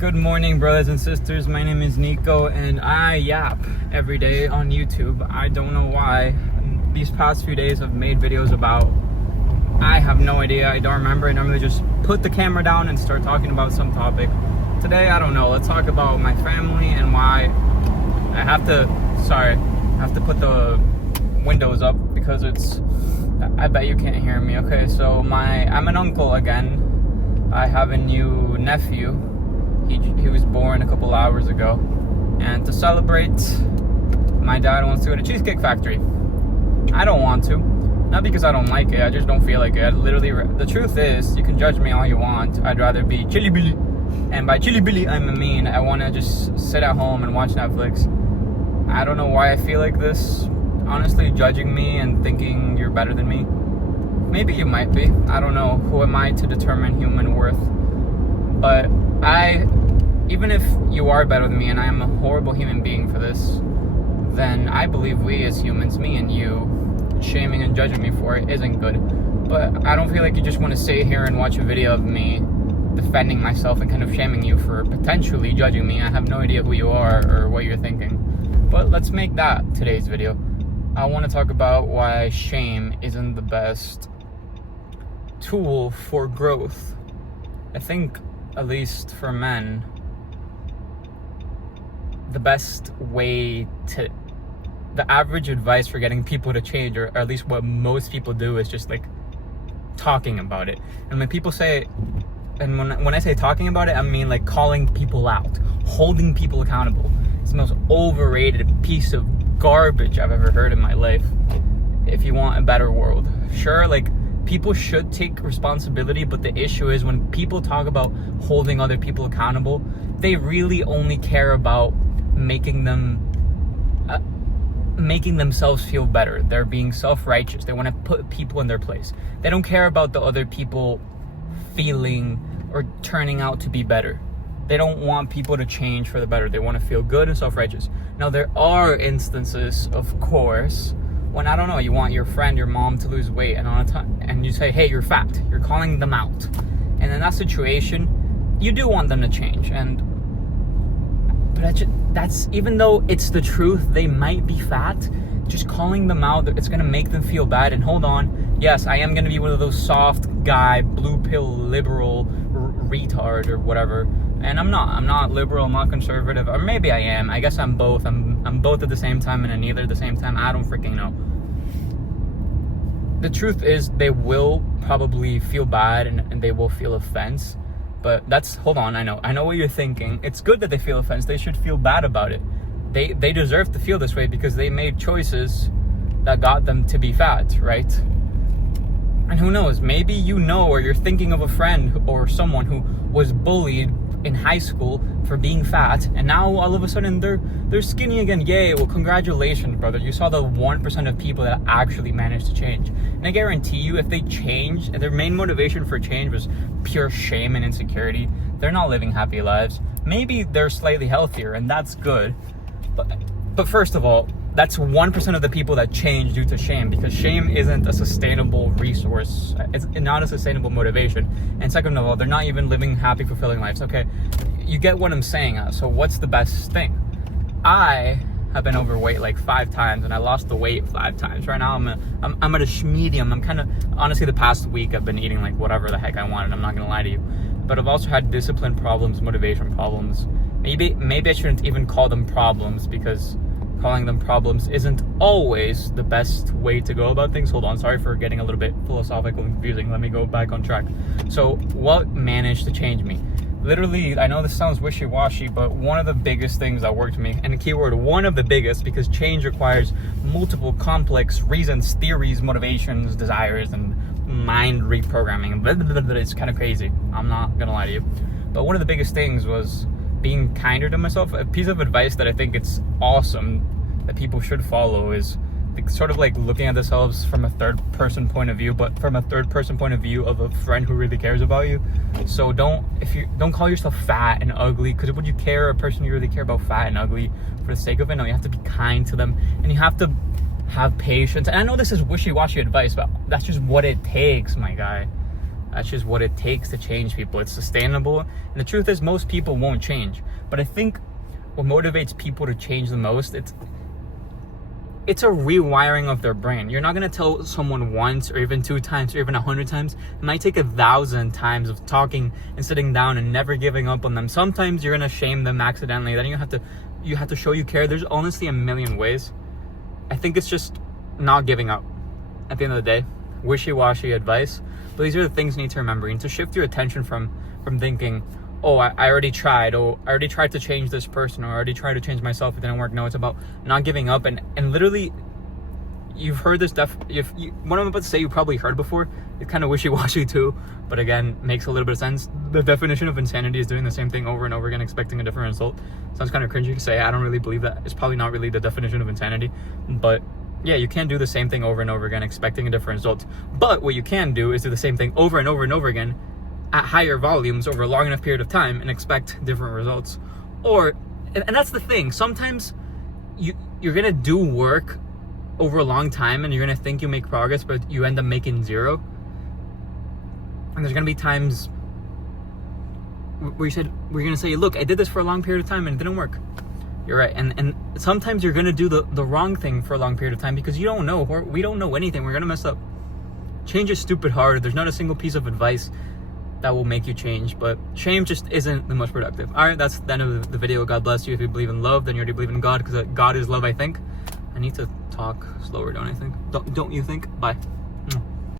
Good morning, brothers and sisters. My name is Nico, and I yap every day on YouTube. I don't know why. These past few days I've made videos about, I have no idea. I don't remember. I normally just put the camera down and start talking about some topic. Today, I don't know. Let's talk about my family and why I have to put the windows up because I bet you can't hear me. Okay, so I'm an uncle again. I have a new nephew. He was born a couple hours ago, and to celebrate, my dad wants to go to Cheesecake Factory. I don't want to, not because I don't like it, I just don't feel like it. The truth is, you can judge me all you want, I'd rather be Chili Billy, and by Chili Billy I mean I want to just sit at home and watch Netflix. I don't know why I feel like this. Honestly, judging me and thinking you're better than me, maybe you might be, I don't know. Who am I to determine human worth? But even if you are better than me and I am a horrible human being for this, then I believe we as humans, me and you, shaming and judging me for it isn't good. But I don't feel like you just want to sit here and watch a video of me defending myself and kind of shaming you for potentially judging me. I have no idea who you are or what you're thinking. But let's make that today's video. I want to talk about why shame isn't the best tool for growth. I think, at least for men, the average advice for getting people to change, or at least what most people do, is just like talking about it. And when people say, and when I say talking about it, I mean like calling people out, holding people accountable. It's the most overrated piece of garbage I've ever heard in my life. If you want a better world, sure, like people should take responsibility, but the issue is when people talk about holding other people accountable, they really only care about making themselves feel better. They're being self-righteous. They want to put people in their place. They don't care about the other people feeling or turning out to be better. They don't want people to change for the better. They want to feel good and self-righteous. Now, there are instances, of course, when, I don't know, you want your friend, your mom to lose weight, and you say, hey, you're fat. You're calling them out. And in that situation, you do want them to change. But that's, even though it's the truth, they might be fat, just calling them out, it's going to make them feel bad. And hold on, yes, I am going to be one of those soft guy, blue pill, liberal retard or whatever. And I'm not liberal, I'm not conservative, or maybe I am. I guess I'm both. I'm both at the same time and neither at the same time. I don't freaking know. The truth is, they will probably feel bad and they will feel offense. But hold on, I know what you're thinking. It's good that they feel offense. They should feel bad about it. They deserve to feel this way because they made choices that got them to be fat, right? And who knows, maybe or you're thinking of a friend or someone who was bullied in high school for being fat, and now all of a sudden they're skinny again. Yay, well, congratulations, brother. You saw the 1% of people that actually managed to change. And I guarantee you, if they changed and their main motivation for change was pure shame and insecurity, they're not living happy lives. Maybe they're slightly healthier, and that's good. But first of all, that's 1% of the people that change due to shame, because shame isn't a sustainable resource. It's not a sustainable motivation. And second of all, they're not even living happy, fulfilling lives. Okay, you get what I'm saying. So what's the best thing? I have been overweight like 5 times, and I lost the weight 5 times. Right now, I'm at a medium. I'm kind of, honestly, the past week I've been eating like whatever the heck I wanted. I'm not gonna lie to you. But I've also had discipline problems, motivation problems. Maybe I shouldn't even call them problems, because calling them problems isn't always the best way to go about things. Hold on, sorry for getting a little bit philosophical and confusing. Let me go back on track. So what managed to change me? Literally, I know this sounds wishy-washy, but one of the biggest things that worked for me, and the keyword one of the biggest, because change requires multiple complex reasons, theories, motivations, desires, and mind reprogramming. It's kind of crazy. I'm not gonna lie to you. But one of the biggest things was being kinder to myself. A piece of advice that I think it's awesome that people should follow is sort of like looking at themselves from a third person point of view, but from a third person point of view of a friend who really cares about you. So don't call yourself fat and ugly, because would you care a person you really care about fat and ugly for the sake of it? No, you have to be kind to them, and you have to have patience. And I know this is wishy-washy advice, but that's just what it takes, my guy. That's just what it takes to change people. It's sustainable. And the truth is, most people won't change. But I think what motivates people to change the most, it's a rewiring of their brain. You're not going to tell someone once or even 2 times or even 100 times. It might take 1,000 times of talking and sitting down and never giving up on them. Sometimes you're going to shame them accidentally. Then you have to show you care. There's honestly a million ways. I think it's just not giving up at the end of the day. Wishy-washy advice. But these are the things you need to remember. You need to shift your attention from thinking, oh, I already tried. Oh, I already tried to change this person. Or I already tried to change myself. It didn't work. No, it's about not giving up. And literally, you've heard this stuff. What I'm about to say, you probably heard before. It's kind of wishy-washy too. But again, makes a little bit of sense. The definition of insanity is doing the same thing over and over again, expecting a different result. Sounds kind of cringy to say. I don't really believe that. It's probably not really the definition of insanity. But yeah, you can't do the same thing over and over again, expecting a different result. But what you can do is do the same thing over and over and over again at higher volumes over a long enough period of time and expect different results. And that's the thing. Sometimes you're going to do work over a long time and you're going to think you make progress, but you end up making 0. And there's going to be times where we're going to say, look, I did this for a long period of time and it didn't work. You're right. And sometimes you're going to do the wrong thing for a long period of time because you don't know. We don't know anything. We're going to mess up. Change is stupid hard. There's not a single piece of advice that will make you change, but shame just isn't the most productive. All right, that's the end of the video. God bless you. If you believe in love, then you already believe in God, because God is love, I think. I need to talk slower, don't I think? Don't you think? Bye.